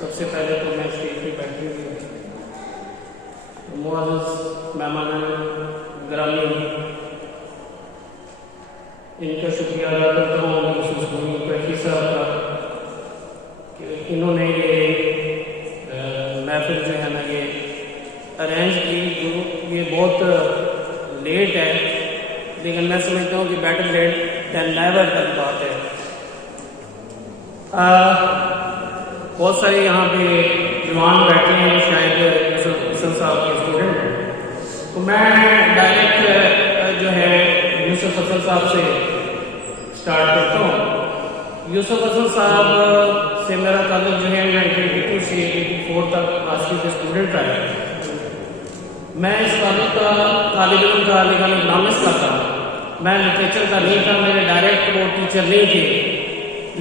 سب سے پہلے تو میں اسٹیج پہ بیٹھے ہوئے معزز مہمان گرامی ان کا شکریہ ادا کرتا ہوں خصوص قریشی صاحب کا کہ انہوں نے یہ محفل جو ہے نا یہ ارینج کی، جو یہ بہت لیٹ ہے لیکن میں سمجھتا ہوں کہ بیٹر لیٹ دین نیور تک بات ہے۔ بہت سارے یہاں پہ جوان بیٹھے ہیں، شاید حسن صاحب کے اسٹوڈنٹ ہیں، تو میں ڈائریکٹ جو ہے یوسف حسن صاحب سے اسٹارٹ کرتا ہوں۔ یوسف حسن صاحب سے میرا تعلق جو ہے 1982 سے 84 تک آسکی کے اسٹوڈنٹ رہا ہے۔ میں اس تعلق کا طالب علم تھا لیکن اکنامکس کا تھا، میں لٹریچر کا نہیں تھا، میرے ڈائریکٹ وہ ٹیچر نہیں تھے،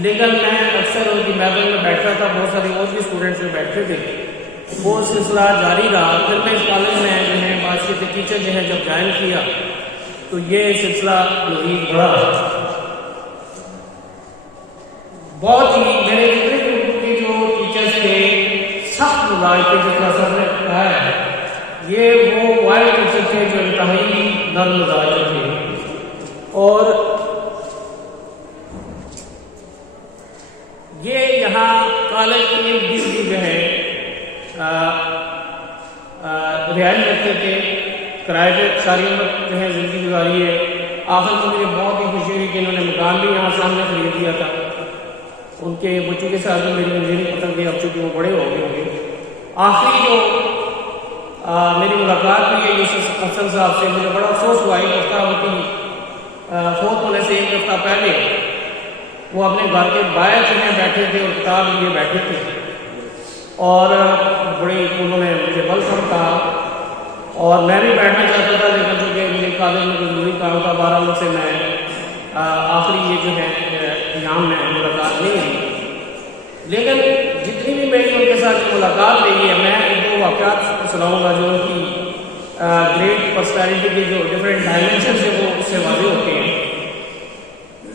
لیکن میں اکثر ان کی محفل میں بیٹھتا تھا، بہت سارے اور بھی اسٹوڈنٹس میں بیٹھتے تھے، وہ سلسلہ جاری رہا۔ پھر میں اس کالج میں جو ہے باشیت ٹیچر جو ہے جب جوائن کیا تو یہ سلسلہ مزید بڑھا۔ بہت ہی میرے جتنے کے جو ٹیچرس تھے سخت مزاج تھے، جس طرح سر نے کہا ہے، یہ وہ وائلڈ ٹیچر تھے جو انتہائی نرم مزاج تھے، اور یہ یہاں کالج کی ڈگری جو ہے رہائش رکھتے تھے، کرائے پہ ساری عمر جو ہے زندگی گزاری ہے۔ آخر میں مجھے بہت ہی خوشی ہوئی کہ انہوں نے مکان بھی یہاں سامنے خرید دیا تھا۔ ان کے بچوں کے ساتھ مجھے نہیں پتہ کہ اب چونکہ وہ بڑے ہو گئے ہوں گے۔ آخری جو میری ملاقات ہوئی ہے یوسف حسن صاحب سے، مجھے بڑا افسوس ہوا، ایک ہفتہ ان کی فوت ہونے سے ایک ہفتہ پہلے وہ اپنے گھر کے باہر جو ہیں بیٹھے تھے اور کتاب لیے بیٹھے تھے، اور بڑی انہوں نے مجھے ویلکم کہا، اور میں بھی بیٹھنا چاہتا تھا لیکن چونکہ مجھے کالج میں کوئی ضروری کام تھا، 12 ان سے میں آخری یہ جو ہے ایام میں ملاقات نہیں ہوئی۔ لیکن جتنی بھی میری ان کے ساتھ ملاقات رہی ہے، میں ایک دو واقعات سناؤں گا جو ان کی گریٹ پرسنالٹی کے جو ڈفرینٹ ڈائمینشن سے وہ اس سے واضح ہوتے ہیں۔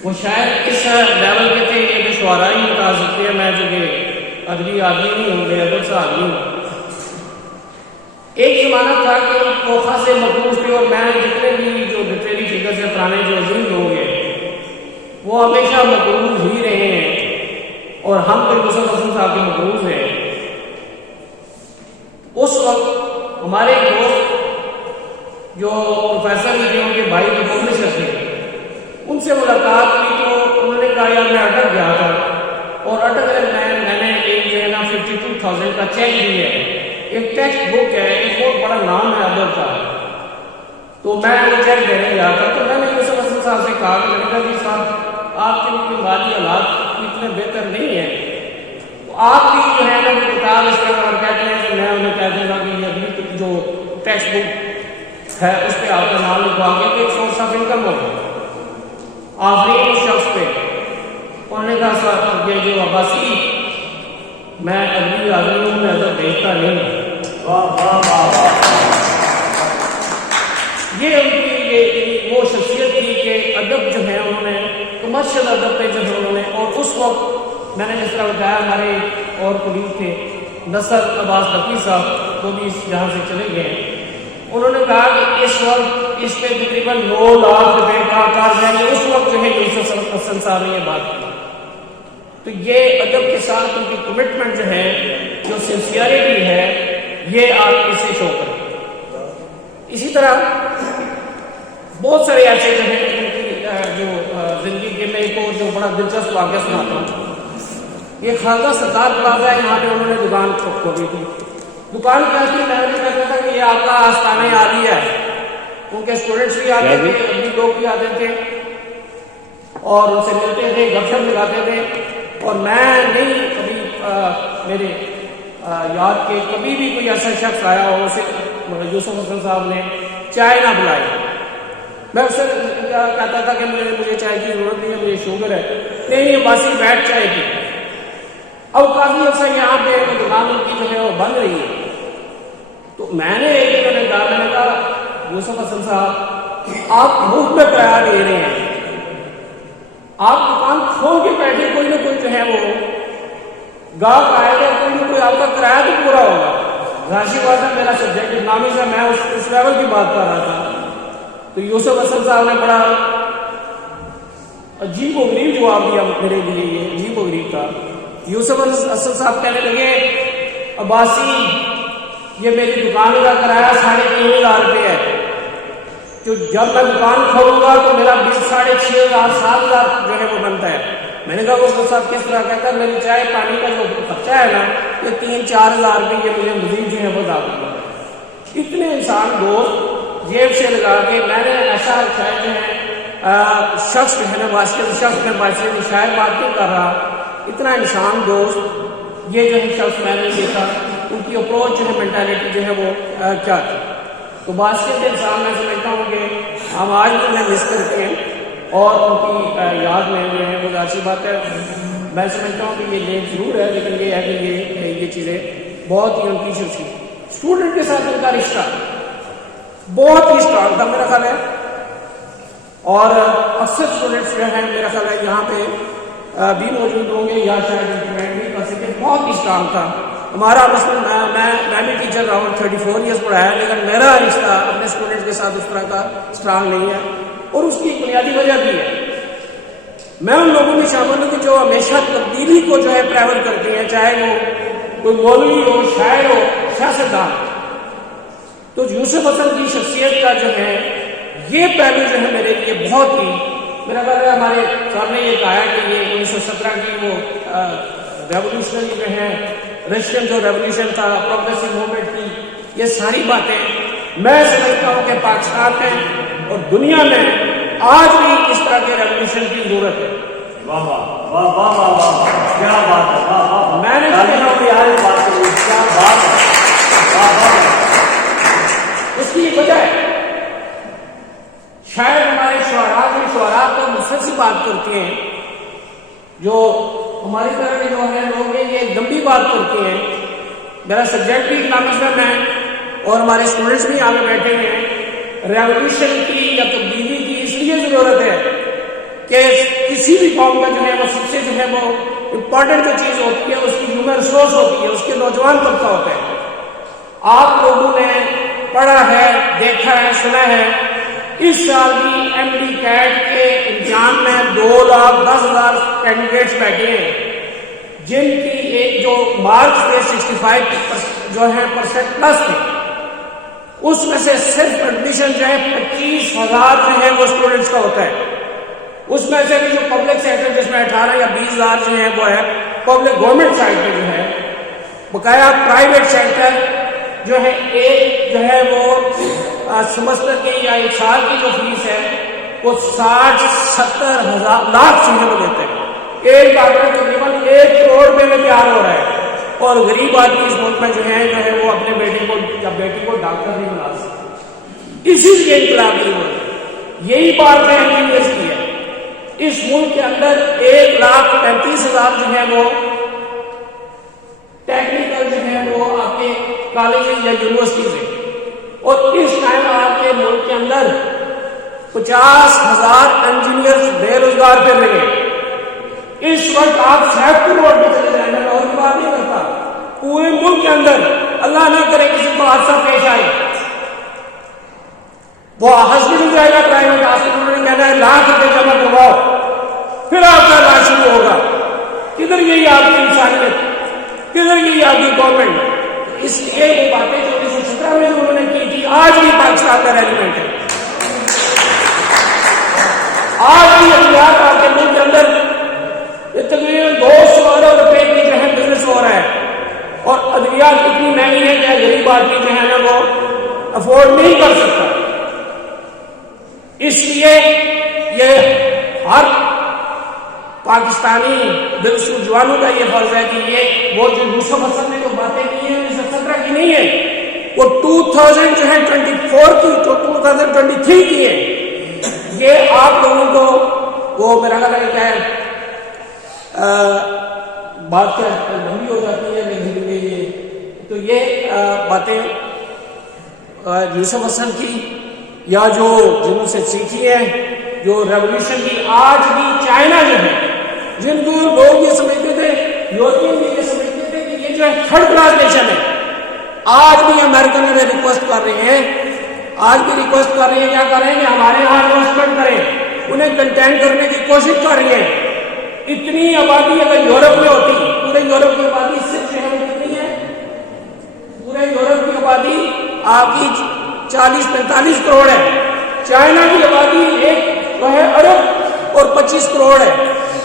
وہ شاید اس لیول پہ تھے کہ شعراء ہی بتا سکتے ہیں، میں جو کہ ادبی آدمی نہیں ہوں، میں ادب سے آدمی ہوں۔ ایک زمانہ تھا کہ وہ خاصے مقبول تھے، اور میں جتنے بھی جو لٹریری فگرز ہیں پرانے جو عظیم لوگ ہیں وہ ہمیشہ مقبول ہی رہے ہیں، اور ہم تو یوسف حسن صاحب کے مقبول ہیں۔ اس وقت ہمارے ایک دوست جو پروفیسر بھی تھے، ان کے بھائی جو پبلشر تھے، ان سے ملاقات ہوئی تو انہوں نے کہا یار میں اٹک گیا تھا، اور اٹک گئے میں نے ایک جو ہے نا 52,000 کا چیک دی ہے، ایک ٹیکسٹ بک ہے، ایک بہت بڑا نام ہے ادب کا، تو میں وہ چیک دینے گیا تھا۔ تو میں نے یوسف حسن صاحب سے کہا کہ میں نے کہا جی صاحب آپ کے مالی حالات اتنے بہتر نہیں ہیں، تو آپ کی جو ہے نا کتاب اس کے اندر کہتے ہیں کہ میں انہیں کہہ دوں گا کہ یہ ابھی جو ٹیکسٹ بک ہے اس پہ آپ کا نام لکھوا کے ایک سورس آف انکم ہوگا آفرین اس شخص پہ۔ انہوں نے کہا صاحب یہ جو عباسی میں ادبی آدمی ہوں، میں ادب دیکھتا نہیں۔ یہ ان کی وہ شخصیت تھی کہ ادب جو ہے انہوں نے کمرشل ادب پہ جو ہے انہوں نے، اور اس وقت میں نے جس طرح بتایا ہمارے اور کولیگ تھے نصر عباس نقوی صاحب، وہ بھی اس جہاں سے چلے گئے ہیں، انہوں نے کہا کہ اس وقت اس پہ تقریباً 9 لاکھ روپے کا قرض ہے، کہ اس وقت جو ہے یوسف حسن صاحب نے یہ بات کی۔ تو یہ ادب کے ساتھ ان کی کمٹمنٹ جو ہے، جو سنسیئرٹی ہے، یہ آپ اس سے شو کریں۔ اسی طرح بہت سارے ایسے جو ہیں ان کی جو زندگی کے میں ایک اور جو بڑا دلچسپ واقعہ سناتا ہوں۔ یہ خالدہ ستار پلازا ہے، یہاں پہ انہوں نے دکان کھولی تھی۔ دکان کیا تھی؟ میں نے کہتا تھا کہ یہ آپ کا آستانہ عالیہ ہے، ان کے اسٹوڈنٹس بھی آتے تھے، ابھی لوگ بھی آتے تھے، اور ان سے ملتے تھے، گپ شپ لگاتے تھے، اور میں نہیں کبھی میرے یاد کے کبھی بھی کوئی ایسا شخص آیا ہو اسے یوسف حسن صاحب نے چائے نہ بلائی۔ میں اس سے کہتا تھا کہ مجھے چائے کی ضرورت نہیں ہے، مجھے شوگر ہے، نہیں باسی بیٹھ چائے کی۔ اب کافی عرصہ یہاں پہ دکان کی جو ہے وہ بن رہی ہے، تو میں نے ایک دن نے کہا یوسف حسن صاحب آپ مفت میں کرایہ دے رہے ہیں، آپ دکان کھول کے بیٹھے، کوئی نہ کوئی جو ہے وہ گاہک آئے گا، کوئی نہ کوئی آپ کا کرایہ تو پورا ہوگا. راشی بات ہے میرا سبجیکٹ اکنامکس ہے, میں اس لیول کی بات کر رہا تھا. تو یوسف حسن صاحب نے بڑا عجیب و غریب جواب دیا میرے لیے, یہ عجیب و غریب تھا. یوسف حسن صاحب کہنے لگے عباسی یہ میری دکان کا کرایہ 3,500 روپے ہے, تو جب میں دکان کھولوں گا تو میرا بل 6,500 7,000 جو ہے وہ بنتا ہے. میں نے کہا وہ صاحب کس طرح کہتا ہے میری چائے پانی کا جو خرچہ ہے نا یہ 3-4 ہزار روپے یہ مجھے مزید جو ہے وہ ادا کرنا ہے. اتنے انسان دوست جیب سے لگا کے میں نے ایسا شاید جو ہے شخص جو ہے نا واسطے شخص میں بادشاہ کی شاید بات نہیں کر رہا, اتنا انسان دوست یہ جو ہے شخص میں نے دیکھا ان کی اپروچ جو ہے مینٹالٹی جو ہے وہ کیا تھی. تو باسکٹ کے انسان میں سمجھتا ہوں کہ ہم آج بھی انہیں مس کرتے ہیں اور ان کی یاد میں جو ہے وہ ظاہر بات ہے میں سمجھتا ہوں کہ یہ لیٹ ضرور ہے لیکن یہ ہے کہ یہ چیزیں بہت ہی ان کی شخصی اسٹوڈنٹ کے ساتھ ان کا رشتہ بہت ہی اسٹرانگ تھا میرا خیال ہے. اور اکثر اسٹوڈنٹس جو ہیں میرا خیال ہے یہاں پہ بھی موجود ہوں گے یا شاید امپلیمنٹ بھی کر سکتے, بہت ہی اسٹرانگ تھا. ہمارا مثلا میں بھی ٹیچر رہا ہوں 34 ایئرس پڑھایا لیکن میرا رشتہ اپنے اسٹوڈنٹس کے ساتھ اس طرح کا اسٹرانگ نہیں ہے اور اس کی ایک بنیادی وجہ بھی ہے. میں ان لوگوں میں شامل ہوں کہ جو ہمیشہ تبدیلی کو جو ہے پریفر کرتے ہیں, چاہے وہ کوئی مولوی ہو, شاعر ہو, سیاستدان. تو یوسف حسن کی شخصیت کا جو ہے یہ پہلو جو ہے میرے لیے بہت ہی میرا خیال ہے ہمارے سر نے یہ کہا کہ یہ 1917 کی وہ ریولیوشنری جو ہے رشین جو ریولیوشن تھا پروگریسو موومنٹ کی, یہ ساری باتیں میں سمجھتا ہوں کہ پاکستان میں اور دنیا میں آج بھی اس طرح کے ریولیوشن کی ضرورت ہے. واہ واہ واہ واہ واہ واہ کیا بات ہے, واہ واہ میں نے کیا بات ہے, واہ واہ. اس کی ایک وجہ ہے شاید ہمارے شعراء تو مسلسل بات کرتے ہیں, جو ہماری طرح کے جو ہے لوگ ہیں یہ لمبی بات کرتے ہیں. میرا سبجیکٹ بھی اکنامکس میں اور ہمارے اسٹوڈنٹس بھی آگے بیٹھے ہیں. ریولیوشن کی یا تبدیلی کی اس لیے ضرورت ہے کہ کسی بھی قوم کا جو ہے وہ سب سے جو ہے وہ امپورٹنٹ جو چیز ہوتی ہے اس کی ہیومن ریسورس ہوتی ہے, اس کے نوجوان طبقہ ہوتا ہے. آپ لوگوں نے پڑھا ہے, دیکھا ہے, سنا ہے اس سال بھی ایم ڈی کیٹ کے امتحان میں 2,10,000 کینڈیڈیٹس بیٹھے ہیں جن کی ایک جو مارکس تھے 65 جو ہے % پلس تھے. اس میں سے صرف ایڈمیشن جو ہے 25,000 جو ہے وہ اسٹوڈنٹس کا ہوتا ہے. اس میں سے بھی جو پبلک سیکٹر جس میں 18 یا 20,000 جو ہے وہ ہے پبلک گورنمنٹ سائڈ پہ جو ہے. بقایا پرائیویٹ سیکٹر جو ہے ایک جو ہے وہ سمسٹر کی یا ایک سال کی جو فیس ہے وہ 60-70 ہزار لاکھ جو ہے وہ دیتے ہیں. ایک ڈاکٹر تقریباً 1 کروڑ روپے میں تیار ہو رہا ہے اور غریب آدمی اس ملک میں جو ہے وہ اپنے بیٹے کو یا بیٹی کو ڈاکٹر نہیں بنا سکتے. اسی لیے انقلاب نہیں ہو رہا. یہی بات ہے انجینئرس کی ہے. اس ملک کے اندر 1,35,000 جو ہے وہ ٹیکنیکل جو ہے وہ آپ کے کالجز یا یونیورسٹیز ہیں اور اس ٹائم آپ کے ملک کے اندر 50,000 انجینئرز بے روزگار پہ لگے. اس وقت آپ صحت کو روڈ پہ چلے جائیں, میں اور کی بات نہیں کرتا, پورے ملک کے اندر اللہ نہ کرے کسی کو حادثہ پیش آئے وہ ہاسپٹل جائے گا, پرائیویٹ ہاسپٹل میں کہنا ہے لاکھ روپے جمع کرواؤ پھر آپ کا علاج شروع ہوگا. کدھر گئی آپ کی انسانیت, کدھر گئی آپ کی گورنمنٹ؟ اس لیے وہ باتیں جو 1917 میں جو انہوں نے کی تھی آج بھی پاکستان کا ریلیونٹ ہے. آج بھی اختیار آپ کے ملک کے اندر تقریباً 200 ارب روپے کی جو ہے بزنس ہو رہا ہے اور ادویات اتنی مہنگی ہے کہ غریب آدمی جو ہے نا وہ افورڈ نہیں کر سکتا. اس لیے یہ ہر پاکستانی دلسو جوانوں کا یہ فرض ہے کہ یہ وہ جو یوسف حسن نے جو باتیں کی ہیں 1917 کی نہیں ہے, وہ 2000 جو ہے 24 کی جو 2023 کی ہے. یہ آپ لوگوں کو وہ میرا خیال ہے کیا ہے بات کیا لمبی ہو جاتی ہے لیکن یہ تو یہ باتیں یوسف حسن کی یا جو جنہوں سے سیکھی ہے جو ریولیوشن کی. آج بھی چائنا جو ہے جن کو لوگ یہ سمجھتے تھے, یورپین بھی یہ سمجھتے تھے کہ یہ جو ہے تھرڈ کلاس نیشن ہے. آج بھی امریکن میں ریکویسٹ کر رہے ہیں, آج بھی ریکویسٹ کر رہے ہیں, کیا کر رہے ہیں کہ ہمارے یہاں انویسٹمنٹ کریں, انہیں کنٹین کرنے کی کوشش کر رہی ہیں. اتنی آبادی اگر یورپ میں ہوتی, پورے یورپ کی آبادی صرف جو ہے وہ کتنی ہے, پورے یورپ کی آبادی آپ کی 40-45 کروڑ ہے. چائنا کی آبادی ایک جو ہے ارب اور 25 کروڑ ہے,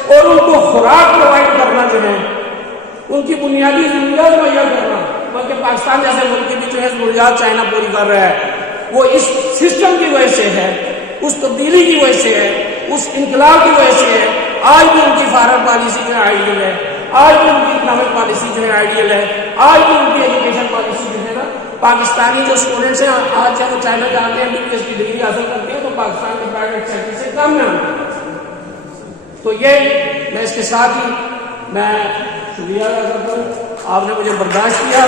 اور ان کو خوراک پرووائڈ کرنا جو ہے, ان کی بنیادی ضروریات مہیا کرنا, بلکہ پاکستان جیسے ملک کی بھی جو ہے ضروریات چائنا پوری کر رہا ہے, وہ اس سسٹم کی وجہ سے ہے, اس تبدیلی کی وجہ سے ہے, اس انقلاب کی وجہ سے ہے. آج بھی ان کی فارغ پالیسی جو ہے آئیڈیل ہے, آج بھی ان کی اکنامک پالیسی جو ہے آئیڈیل ہے, آج بھی ان کی ایجوکیشن پالیسی جو ہے نا, پاکستانی جو اسٹوڈنٹس ہیں آج جب وہ چائنا جاتے ہیں BBS کی ڈگری حاصل کرتے ہیں تو پاکستان کے پرائیویٹ سیکٹر سے کم نہ ہوتے. تو یہ میں اس کے ساتھ ہی میں شکریہ ادا کرتا ہوں, آپ نے مجھے برداشت کیا.